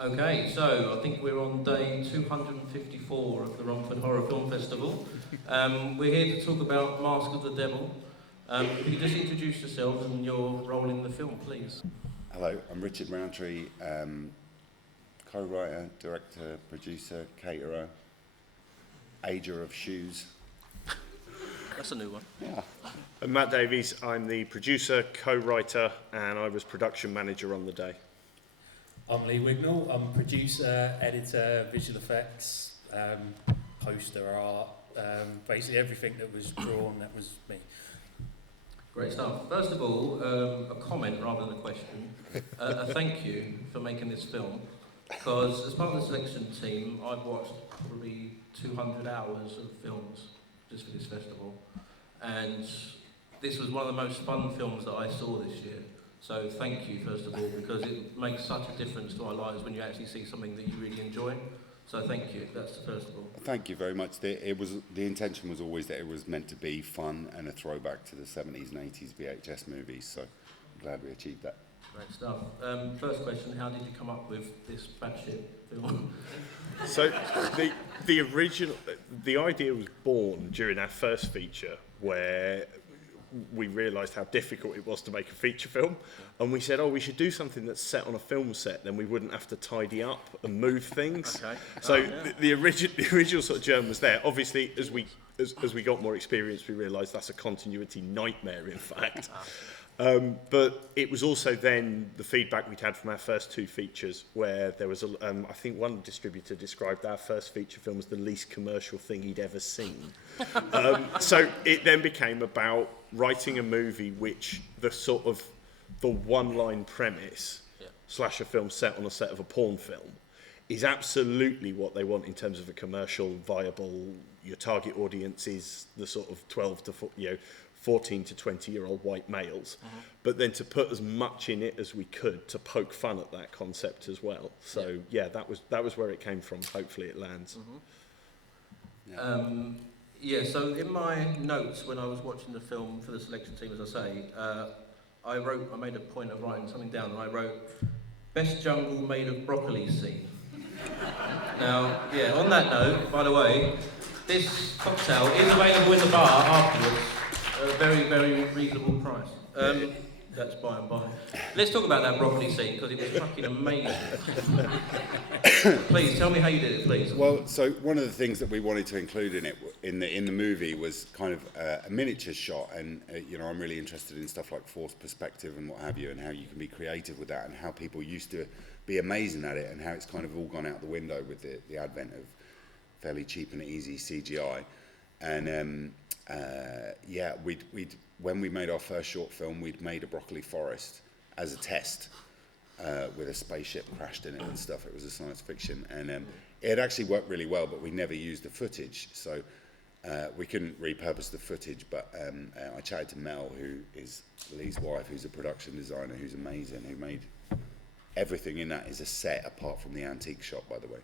Okay, so I think we're on day 254 of the Romford Horror Film Festival. We're here to talk about Mask of the Devil. If you could just introduce yourselves and your role in the film, please. Hello, I'm Richard Rowntree, co-writer, director, producer, caterer, ager of shoes. That's a new one. Yeah. I'm Matt Davies, I'm the producer, co-writer, and I was production manager on the day. I'm Lee Wignall, I'm producer, editor, visual effects, poster art, basically everything that was drawn, that was me. Great stuff. First of all, a comment rather than a question. A thank you for making this film, because as part of the selection team, I've watched probably 200 hours of films just for this festival, and this was one of the most fun films that I saw this year. So thank you, first of all, because it makes such a difference to our lives when you actually see something that you really enjoy. So thank you, that's first of all. Thank you very much. The intention was always that it was meant to be fun and a throwback to the 70s and 80s VHS movies, so I'm glad we achieved that. Great stuff. First question, how did you come up with this batshit film? So the idea was born during our first feature, where we realised how difficult it was to make a feature film, and we said, we should do something that's set on a film set, then we wouldn't have to tidy up and move things. Okay. So the original sort of germ was there. Obviously, as we got more experience, we realised that's a continuity nightmare, in fact. But it was also then the feedback we'd had from our first two features, where there was I think one distributor described our first feature film as the least commercial thing he'd ever seen. So it then became about writing a movie which the one-line premise slash a film set on a set of a porn film is absolutely what they want in terms of a commercial viable. Your target audience is the sort of 12 to 14 to 20-year-old white males, but then to put as much in it as we could to poke fun at that concept as well. So that was where it came from. Hopefully it lands. So in my notes when I was watching the film for the selection team, as I say, I made a point of writing something down, and I wrote, "Best jungle made of broccoli scene." Now, on that note, by the way, this cocktail is available in the bar afterwards. A very, very reasonable price. That's by and by. Let's talk about that broccoli scene, because it was fucking amazing. Please, tell me how you did it, please. Well, so one of the things that we wanted to include in the movie was kind of a miniature shot, and I'm really interested in stuff like forced perspective and what have you, and how you can be creative with that, and how people used to be amazing at it, and how it's kind of all gone out the window with the advent of fairly cheap and easy CGI. And when we made our first short film, we'd made a broccoli forest as a test with a spaceship crashed in it and stuff. It was a science fiction, and it actually worked really well, but we never used the footage, so we couldn't repurpose the footage. But I chatted to Mel, who is Lee's wife, who's a production designer, who's amazing, who made everything in that is a set apart from the antique shop, by the way,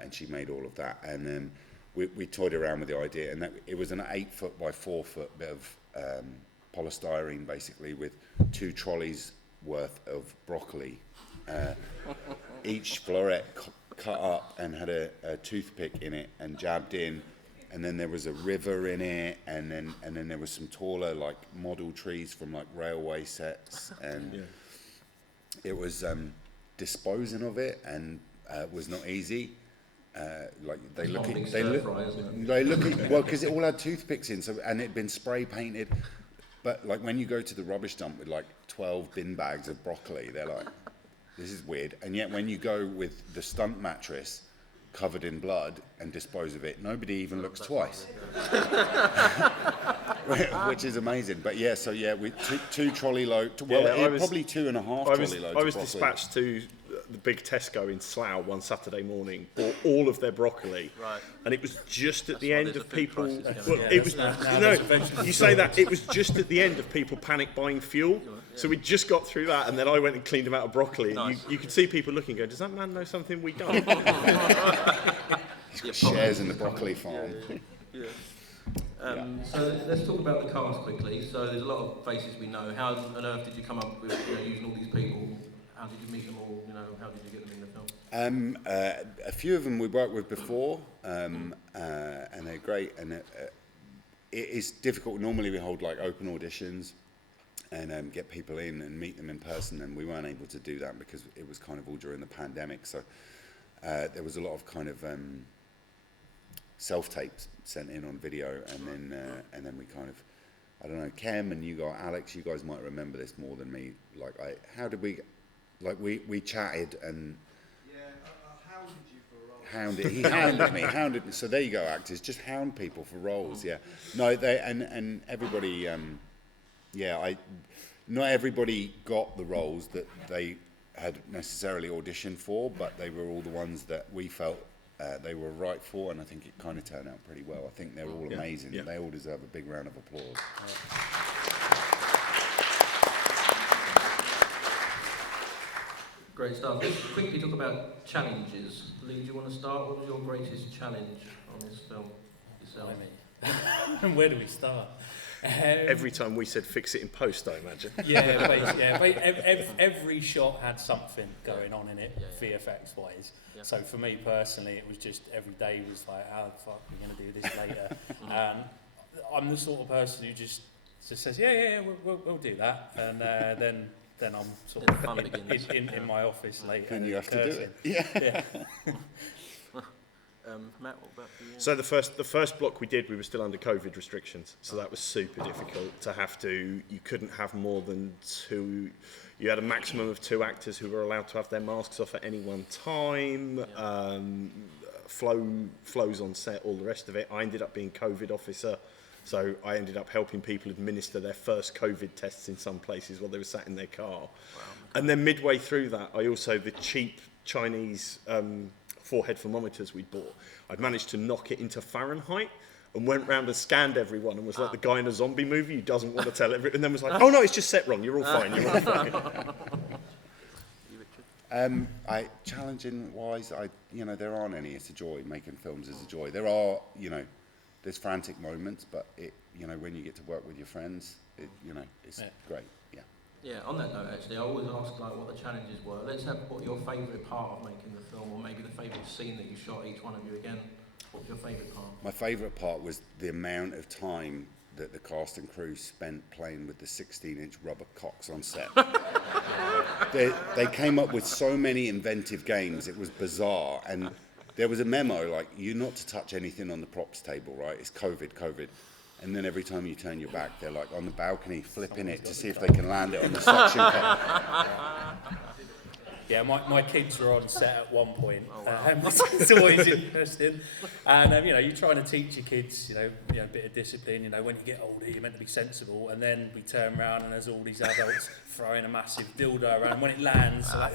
and she made all of that. And we toyed around with the idea, and it was an 8-foot by 4-foot bit of polystyrene, basically, with 2 trolleys worth of broccoli, each floret cut up and had a toothpick in it and jabbed in, and then there was a river in it, and then there was some taller like model trees from like railway sets, and it was disposing of it, and was not easy. They look well, because it all had toothpicks in, and it'd been spray painted. But like when you go to the rubbish dump with like 12 bin bags of broccoli, they're like, this is weird. And yet when you go with the stunt mattress covered in blood and dispose of it, nobody even looks twice. Which is amazing. But we two trolley load. Probably 2.5 trolley loads. I was dispatched to the big Tesco in Slough one Saturday morning, bought all of their broccoli, and it was just at the end of people. You say that it was just at the end of people panic buying fuel. So we just got through that, and then I went and cleaned them out of broccoli. And you could see people looking, going, "Does that man know something we don't?" He's got shares in the broccoli farm. So let's talk about the cast quickly. So there's a lot of faces we know. How on earth did you come up with using all these people? how did you meet them all? You know, how did you get them in the film? A few of them we worked with before, and they're great. And it is difficult. Normally we hold like open auditions and get people in and meet them in person, and we weren't able to do that because it was kind of all during the pandemic. So there was a lot of kind of self-tapes sent in on video, and then we kind of, I don't know, Kem and Alex, you guys might remember this more than me. Like, we chatted and Hounded you for a role. he hounded me. So there you go, actors, just hound people for roles. Yeah, no, and everybody, not everybody got the roles that they had necessarily auditioned for, but they were all the ones that we felt they were right for, and I think it kind of turned out pretty well. I think they're all amazing. Yeah. They all deserve a big round of applause. Great stuff. Let's quickly talk about challenges. Lee, do you want to start? What was your greatest challenge on this film yourself? Where do we start? Every time we said fix it in post, I imagine. Yeah, basically, every shot had something going on in it, VFX wise. Yeah. So for me personally, it was just every day was like, how the fuck are we going to do this later? I'm the sort of person who just says, we'll do that, and then I'm sort of in my office later. And you have to do it. Yeah. Matt, what about for you? So the first block we did, we were still under COVID restrictions, so that was super difficult to have to. You couldn't have more than two. You had a maximum of 2 actors who were allowed to have their masks off at any one time. Flows on set, all the rest of it. I ended up being COVID officer, so I ended up helping people administer their first COVID tests in some places while they were sat in their car. Wow. And then midway through that, I also, the cheap Chinese forehead thermometers we'd bought, I'd managed to knock it into Fahrenheit and went round and scanned everyone and was like the guy in a zombie movie who doesn't want to tell everyone, and then was like, oh no, it's just set wrong, you're all fine, you're all fine. Challenging wise, there aren't any. It's a joy. Making films is a joy. There are, there's frantic moments, but when you get to work with your friends, it's great. Yeah. Yeah, on that note, actually, I always ask what the challenges were. Let's have what your favourite part of making the film, or maybe the favourite scene that you shot, each one of you again. What was your favourite part? My favourite part was the amount of time that the cast and crew spent playing with the 16-inch rubber cocks on set. They came up with so many inventive games, it was bizarre. And there was a memo, like, you're not to touch anything on the props table, right? It's COVID. And then every time you turn your back, they're like on the balcony flipping it to see if they can land it on the suction cup. Yeah, my kids were on set at one point. It's always interesting. And you're trying to teach your kids, a bit of discipline. When you get older, you're meant to be sensible. And then we turn around and there's all these adults throwing a massive dildo around. And when it lands, like,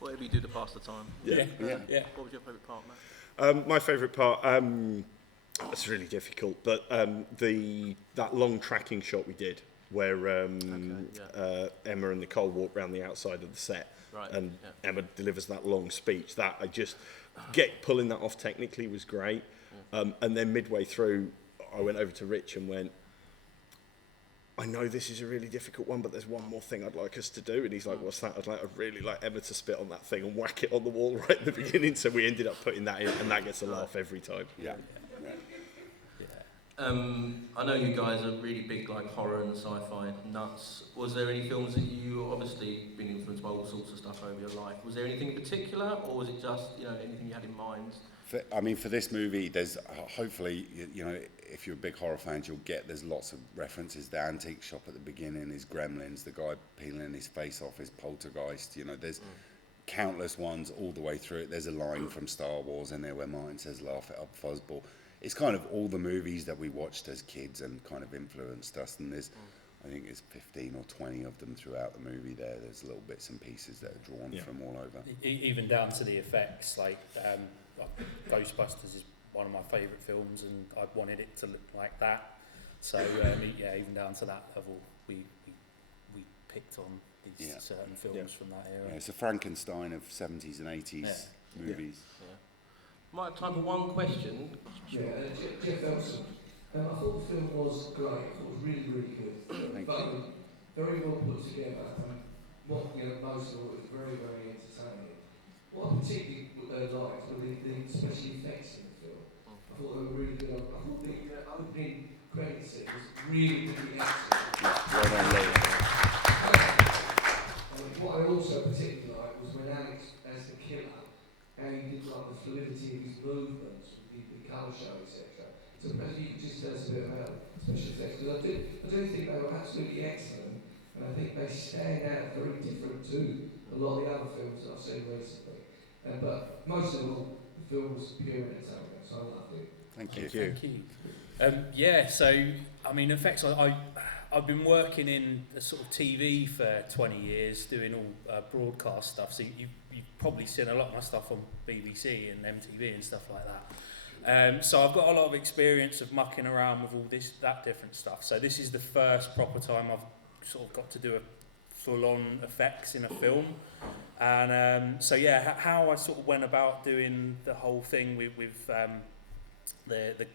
whatever you do to pass the time. Yeah. What was your favourite part, Matt? My favourite part, it's really difficult, but that long tracking shot we did, where Emma and Nicole walk around the outside of the set, and Emma delivers that long speech. That I just pulling that off technically was great. And then midway through, I went over to Rich and went, I know this is a really difficult one, but there's one more thing I'd like us to do. And he's like, what's that? I'd really like Emma to spit on that thing and whack it on the wall right at the beginning. So we ended up putting that in, and that gets a laugh every time. Yeah. I know you guys are really big horror and sci-fi nuts. Was there any films that you obviously been influenced by all sorts of stuff over your life? Was there anything in particular, or was it just anything you had in mind? For this movie, there's hopefully if you're a big horror fan, there's lots of references. The antique shop at the beginning is Gremlins. The guy peeling his face off is Poltergeist. There's countless ones all the way through it. There's a line from Star Wars in there where Martin says, "Laugh it up, fuzzball." It's kind of all the movies that we watched as kids and kind of influenced us. And there's, I think it's 15 or 20 of them throughout the movie there. There's little bits and pieces that are drawn from all over. Even down to the effects, Ghostbusters is one of my favourite films, and I wanted it to look like that. So even down to that level, we picked on these certain films from that era. Yeah, it's a Frankenstein of 70s and 80s movies. Yeah. Might have time for one question. Yeah, Jeff Elson. I thought the film was great. I thought it was really, really good. Thank you. very well put together, and what, most of it was very, very entertaining. What I particularly liked were the special effects in the film. I thought they were really good. I thought the opening credit scene was really, really excellent. Well done, Lee. What I also particularly liked was when Alex, as the killer, how he did like the fluidity of his movements, the colour show, etc. So perhaps you could just tell us a bit about special effects, because I do think they were absolutely excellent, and I think they stand out very different to a lot of the other films that I've seen recently. But most of all, the film was pure entertainment, so I loved it. Thank you. Thank you. Yeah, so I mean, effects. I've been working in a sort of TV for 20 years, doing all broadcast stuff. So you've probably seen a lot of my stuff on BBC and MTV and stuff like that. So I've got a lot of experience of mucking around with all that different stuff. So this is the first proper time I've sort of got to do a full-on effects in a film. And so yeah, how I sort of went about doing the whole thing with the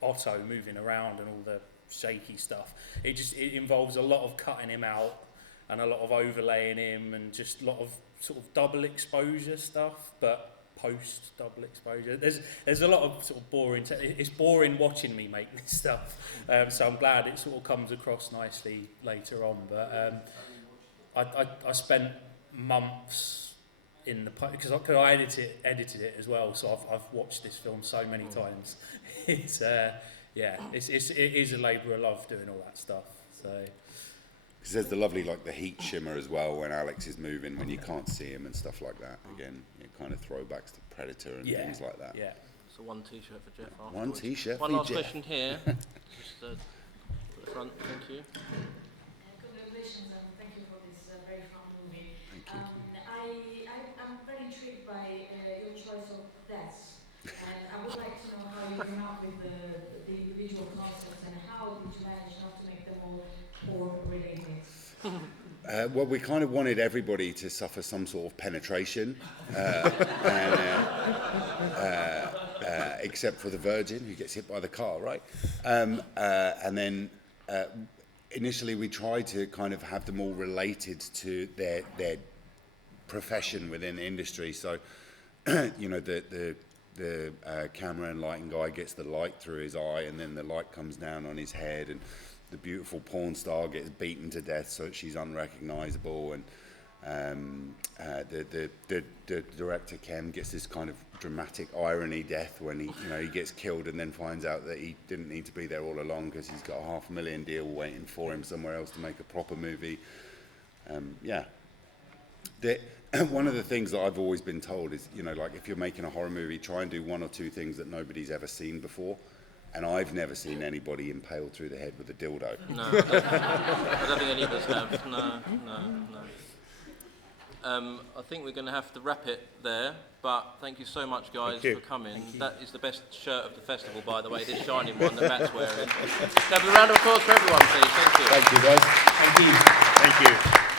Otto moving around and all the shaky stuff. It involves a lot of cutting him out and a lot of overlaying him and just a lot of sort of double exposure stuff, but post double exposure. There's a lot of sort of boring. It's boring watching me make this stuff. So I'm glad it sort of comes across nicely later on. But I spent months in the because I edited it as well. So I've watched this film so many times. It's it is a labour of love doing all that stuff. So Because there's the lovely, like the heat shimmer as well when Alex is moving, when you can't see him and stuff like that. Again, kind of throwbacks to Predator and things like that. Yeah. So one T-shirt for Jeff. Afterwards. One T-shirt. One for last Jeff. question here. Just at the front. Thank you. Congratulations and thank you for this very fun movie. Thank you. I'm very intrigued by your choice of deaths, and I would like to know how you came up with the individual concepts and how did you manage not to make them all porn-related? Well, we kind of wanted everybody to suffer some sort of penetration, except for the virgin who gets hit by the car, right? And then initially we tried to kind of have them all related to their profession within the industry. So, the camera and lighting guy gets the light through his eye, and then the light comes down on his head, and the beautiful porn star gets beaten to death so that she's unrecognizable, and the director Ken gets this kind of dramatic irony death when he gets killed and then finds out that he didn't need to be there all along because he's got a $500,000 deal waiting for him somewhere else to make a proper movie. One of the things that I've always been told is, like if you're making a horror movie, try and do one or two things that nobody's ever seen before. And I've never seen anybody impaled through the head with a dildo. No, I don't think any of us have. No. I think we're going to have to wrap it there. But thank you so much, guys, for coming. That is the best shirt of the festival, by the way. This shining one that Matt's wearing. Have a round of applause for everyone, please. Thank you. Thank you, guys. Thank you.